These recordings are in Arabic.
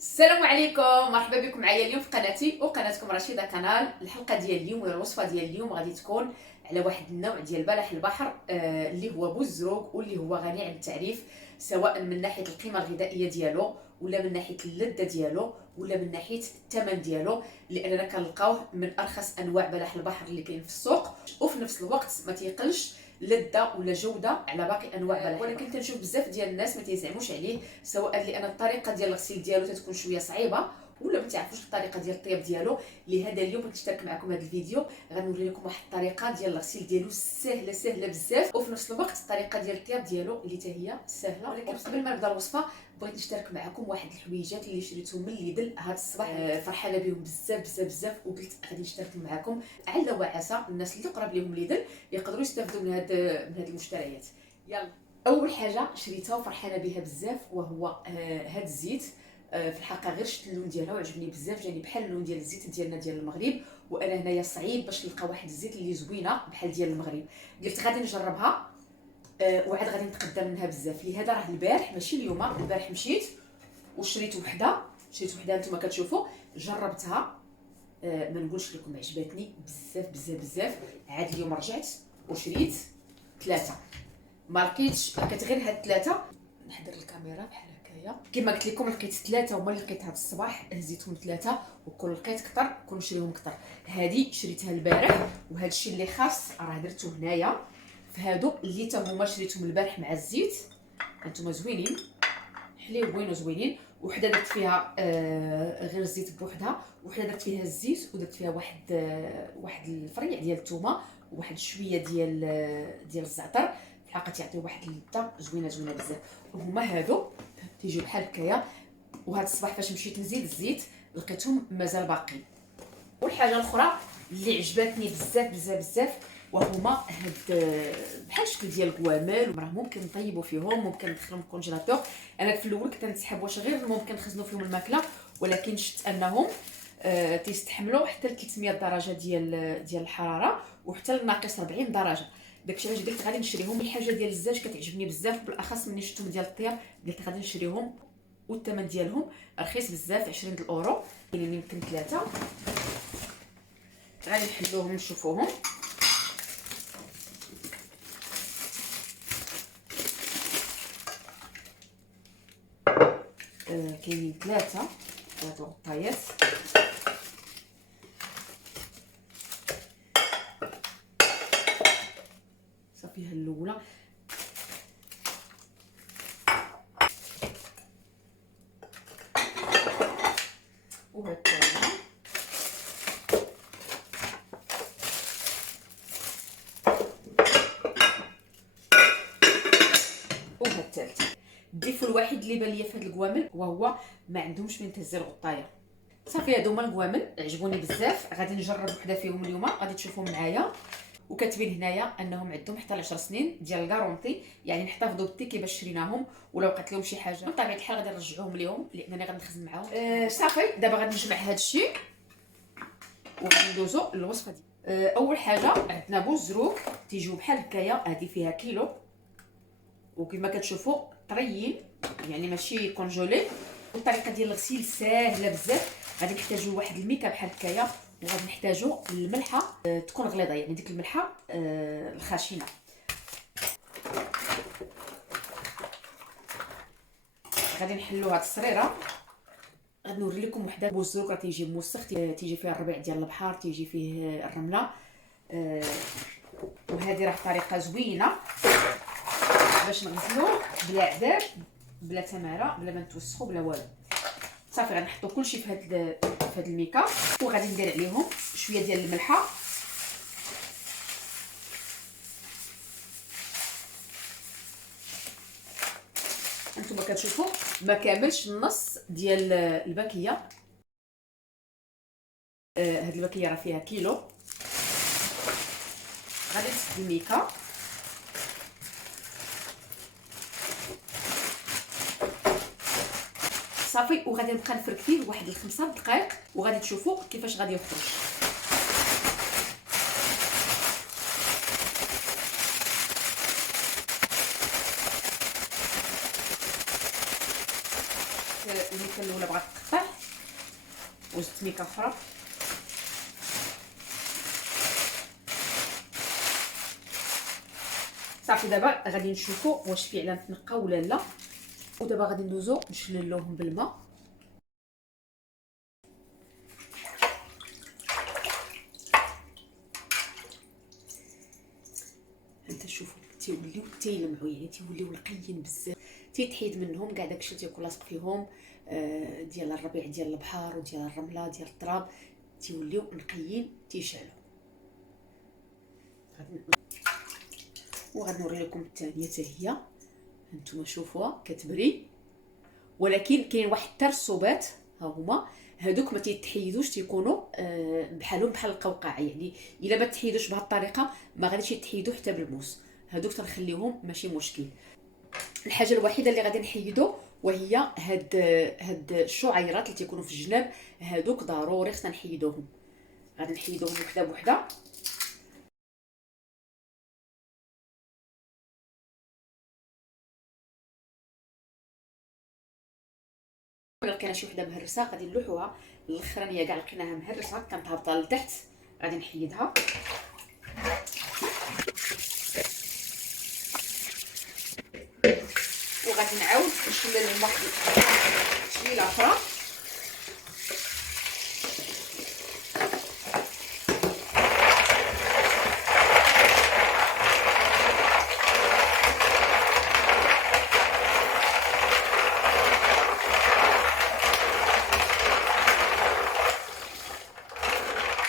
السلام عليكم، مرحبا بكم معايا اليوم في قناتي وقناتكم رشيدة كانال. الحلقه ديال اليوم ولا الوصفه ديال اليوم غادي تكون على واحد النوع ديال بلح البحر اللي هو بوزروق واللي هو غني عن التعريف، سواء من ناحيه القيمه الغذائيه ديالو ولا من ناحيه اللذه ديالو ولا من ناحيه الثمن ديالو، لاننا كنلقاوه من ارخص انواع بلح البحر اللي كاين في السوق، وفي نفس الوقت ما تيقلش لذه ولا جوده على باقي انواع بلح. ولكن كنشوف بزاف ديال الناس ما تيزعموش عليه، سواء لان الطريقه ديال الغسيل ديالو تتكون شويه صعيبه ولا ما تعرفوش الطريقه ديال الطياب ديالو. لهذا اليوم بغيت نشارك معكم هذا الفيديو، غنوري لكم واحد الطريقه ديال الغسيل ديالو سهله بزاف، وفي نفس الوقت الطريقه ديال الطياب ديالو اللي حتى هي سهله. ولكن قبل ما نبدا الوصفه بغيت نشارك معكم واحد الحويجات اللي شريتهم من ليدل هذا الصباح، فرحانه بهم بزاف وقلت غادي نشارك معكم على وعسى الناس اللي قراب ليهم ليدل يقدروا يستافدوا من هاد المشتريات. يلا، اول حاجه شريتها وفرحانه بها بزاف وهو هاد الزيت. في الحقيقه غير شفت اللون ديالها وعجبني بزاف، جاني بحال اللون ديال الزيت ديالنا ديال المغرب، وانا هنايا صعيب باش نلقى واحد الزيت اللي زوينه بحال ديال المغرب. قلت غادي نجربها وعاد غادي نتقدم منها بزاف. لهذا راه البارح ماشي اليوم، البارح مشيت وشريت وحده نتوما كتشوفوا، جربتها ما نقولش لكم عجبتني بزاف. عاد اليوم رجعت وشريت 3، ما لقيتش، لقيت غير هاد 3. نحضر الكاميرا بحال هكايا كما قلت لكم، لقيت 3 هما اللي لقيت هاد الصباح، هزيتهم 3 وكل لقيت كثر كل نشريهم كثر. هادي شريتها البارح، وهذا الشيء اللي خاص راه درته هنايا في هادو اللي تا هما شريتهم البارح مع الزيت. هانتوما زوينين حليوين وزوينين. وحده درت فيها غير الزيت بوحدها، وحده درت فيها الزيت ودرت فيها واحد الفريع ديال الثومه وواحد شويه ديال الزعتر. في الحقيقه تيعطيو واحد اللذه زوينه بزاف. وهما هادو تيجيو بحال هكايا. وهاد الصباح فاش مشيت نزيد الزيت لقيتهم مازال باقي. والحاجه الاخرى اللي عجبتني بزاف وهما هاد بحال الشكل ديال الكوامل، راه ممكن نطيبوا فيهم، ممكن ندخلهم الكونجيلاتور. انا في الاول كنت نسحب واش غير ممكن نخزنوا فيهم الماكله، ولكن شفت انهم تيستحملوا حتى ل 300 درجه ديال الحراره، وحتى لناقص 40 درجه. داكشي علاش قلت غادي نشريهم. الحاجه ديال الزاج كتعجبني بزاف، بالاخص ملي شفتهم ديال الطياب قلت غادي نشريهم، والثمن ديالهم رخيص بزاف، 20 الاورو. كاينين يمكن 3. غادي نحلوهم نشوفوهم. كاينين 3 غطايات. صافي ها الاولى، وها الثانيه، وها الثالثه. الديفو الوحيد اللي بان ليا في هاد الكوامل وهو ما عندهمش من تهز الغطايه. صافي هادو هما الكوامل عجبوني بزاف. غادي نجرب وحده فيهم اليوم، غادي تشوفوا معايا. وكاتبين هنايا انهم عندهم حتى ل 10 سنين ديال الكارونتي، يعني نحتفظوا بالتيكي باش شريناهم، ولو وقعت لهم شي حاجه بطبيعه الحال غادي نرجعوهم ليهم لانني غادي نخزن معاهم. صافي دابا غادي نجمع هذا الشيء وغادي ندوزو للوصفه دي. اول حاجه عندنا بوزروك، تيجيو بحال هكايا. هذه فيها كيلو، وكما كتشوفوا طريين، يعني ماشي كونجولي. الطريقه ديال الغسيل ساهله بزاف. غادي نحتاجوا واحد الميكا بحال هكايا، وغادي نحتاجوا الملحه تكون غليظه، يعني ديك الملحه الخشنه. غادي نحلوا هاد الصريره. غادي نوري لكم وحده بوزروك راه تيجي موسخ، تيجي فيه الربيع ديال البحر، تيجي فيه الرمله. وهذه راه طريقه زوينه باش نغسلوه بلا عذاب بلا تماره بلا ما نتوسخوا بلا والو. صافي غنحطوا كلشي في هاد الميكا، وغادي ندير عليهم شويه ديال الملحه. انتما كتشوفوا ما كاملش النص ديال الباكيه. هاد الباكيه راه فيها كيلو. غادي نسد الميكا. صافي وغادي نبقى نفرك فيه واحد 5 دقائق، وغادي تشوفوا كيفاش غادي يخرج. الميكه الاولى بغات تقطع وزدت ميكه اخرى. صافي دابا غادي نشوفوا واش فعلا تنقى ولا لا. ودابا غادي ندوزو نشللوهم بالماء. انت شوفوا تيوليو تيلمعوا، يعني تيوليو نقيين بزاف، تيتحيد منهم كاع داكشي تيكون لاصق فيهم ديال الربيع ديال البحر وديال الرمله ديال التراب، تيوليو نقيين تيشعلوا. وغادي نوري لكم الثانيه حتى هي، هانتوما شوفوها كتبري، ولكن كاين واحد الترسبات ها هما، هادوك ما تيتحيدوش، تيكونوا بحالهم بحال القوقعه، يعني الا ما تحيدوش بهذه الطريقه ما غاديش يتحيدوا حتى بالموس. هادوك تنخليهم ماشي مشكل. الحاجه الوحيده اللي غادي نحيدو وهي هاد الشعيرات اللي تيكونوا في الجناب، هادوك ضروري خصنا نحيدوهم. غادي نحيدوهم وحده بوحده. الا كاينه شي وحده مهرسه غادي نلوحوها، الاخرانيه كاع لقيناها مهرسه كانت هابطه لتحت، غادي نحيدها. وغادي نعاود نشلل الماء تشليله اخرى.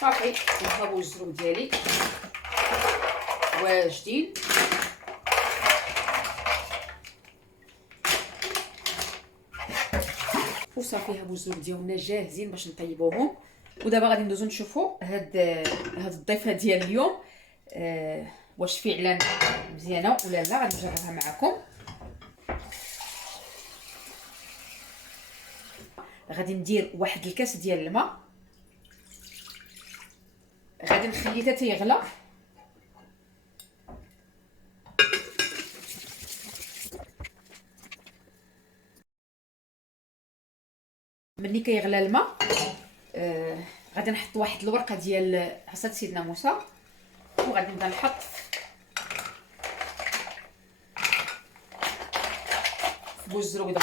صافي ها هو الجروب ديالي واجدين. وصافي ها الزروق ديالنا جاهزين باش نطيبوهم. ودابا غادي ندوزو نشوفوا هاد الضيفه ديال اليوم واش فعلا مزيانه ولا لا. غادي نجربها معكم. غادي ندير واحد الكاس ديال الماء، غادي نخليه حتى تيغلى. ملي كيغلى الماء غادي نحط واحد الورقه ديال عصا سيدنا موسى، وغادي نبدا نحط في بوزروق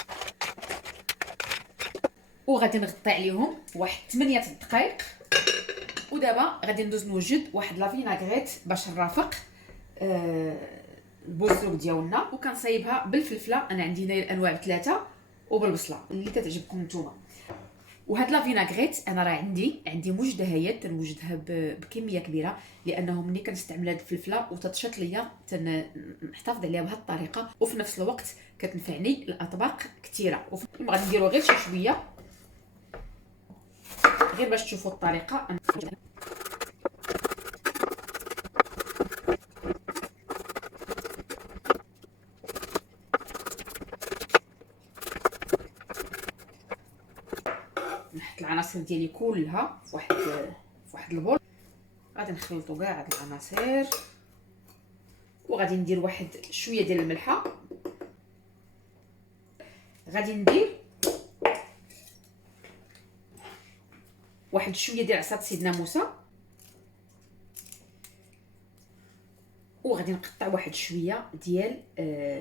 وغادي نغطي عليهم واحد 8 دقائق. ودابا غادي ندوز نوجد واحد لا فيناغريت باش نرافق البوزروق ديالنا، وكنصايبها بالفلفله. انا عندي هنايا الانواع ثلاثه، وبالبصله اللي كتعجبكم نتوما. وهاد لا فيناغريت انا راه عندي مجدهيات تنوجدها بكميه كبيره، لانه ملي كنستعمل هاد الفلفله وتتشط ليا تنحتفظ عليها بهاد الطريقه، وفي نفس الوقت كتنفعني الاطباق كثيره. غادي نديرو غير شي شويه غير باش تشوفوا الطريقه. نحط العناصر ديالي كلها في واحد البول. غادي نخلطوا كاع هاد العناصر، وغادي ندير واحد شويه ديال الملحه. غادي ندير واحد شويه ديال عصا سيدنا موسى، وغادي نقطع واحد شويه ديال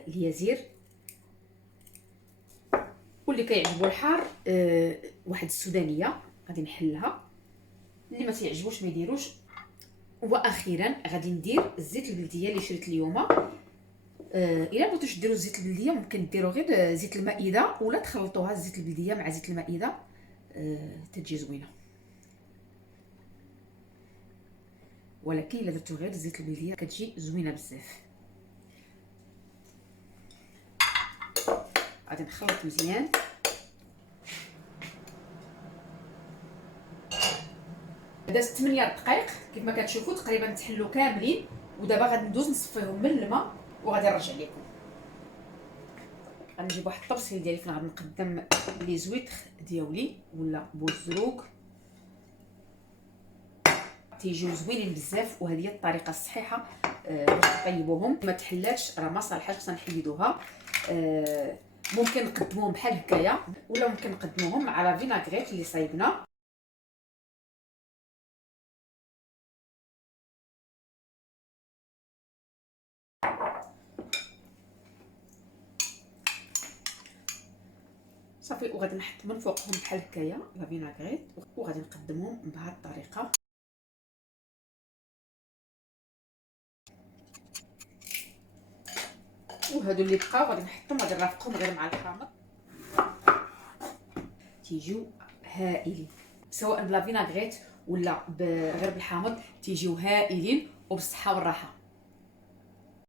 اليازير. واللي كيعجبو الحار واحد السودانيه غادي نحلها، اللي ما تيعجبوش ما يديروش. واخيرا غادي ندير الزيت البلديه اللي شريت اليوم. الا بغيتوش ديروا الزيت البلديه ممكن ديروا غير زيت المائده، ولا تخلطوها الزيت البلديه مع زيت المائده تجي زوينه. ولكن الا درتو غير زيت البلديه كتجي زوينه بزاف. غادي نخلط مزيان. دازت 8 دقائق كيف ما كتشوفوا تقريبا تحلوا كاملين. ودابا غادي ندوز نصفيهم من الماء وغادي نرجع لكم. غنجيب واحد الطبسيل ديالي فين غادي نقدم لي زويتر ديالي ولا بوزروق، تيجيو زوينين بزاف. وهذه هي الطريقه الصحيحه باش طيبوهم. ما تحلاتش راه ما صالحاش، خصنا نحيدوها. ممكن نقدموهم بحال هكايا، ولا ممكن نقدموهم مع لا فيناغريت اللي صايبنا. صافي، وغادي نحط من فوقهم بحال هكايا لا فيناغريت، وغادي نقدمهم بهذه الطريقه. وهادو اللي بقاو غادي نحطهم، غادي نرافقهم غير مع الحامض، تيجيو هائلين. سواء بلا فيناغريت ولا غير بالحامض تيجيو هائلين وبالصحه والراحه.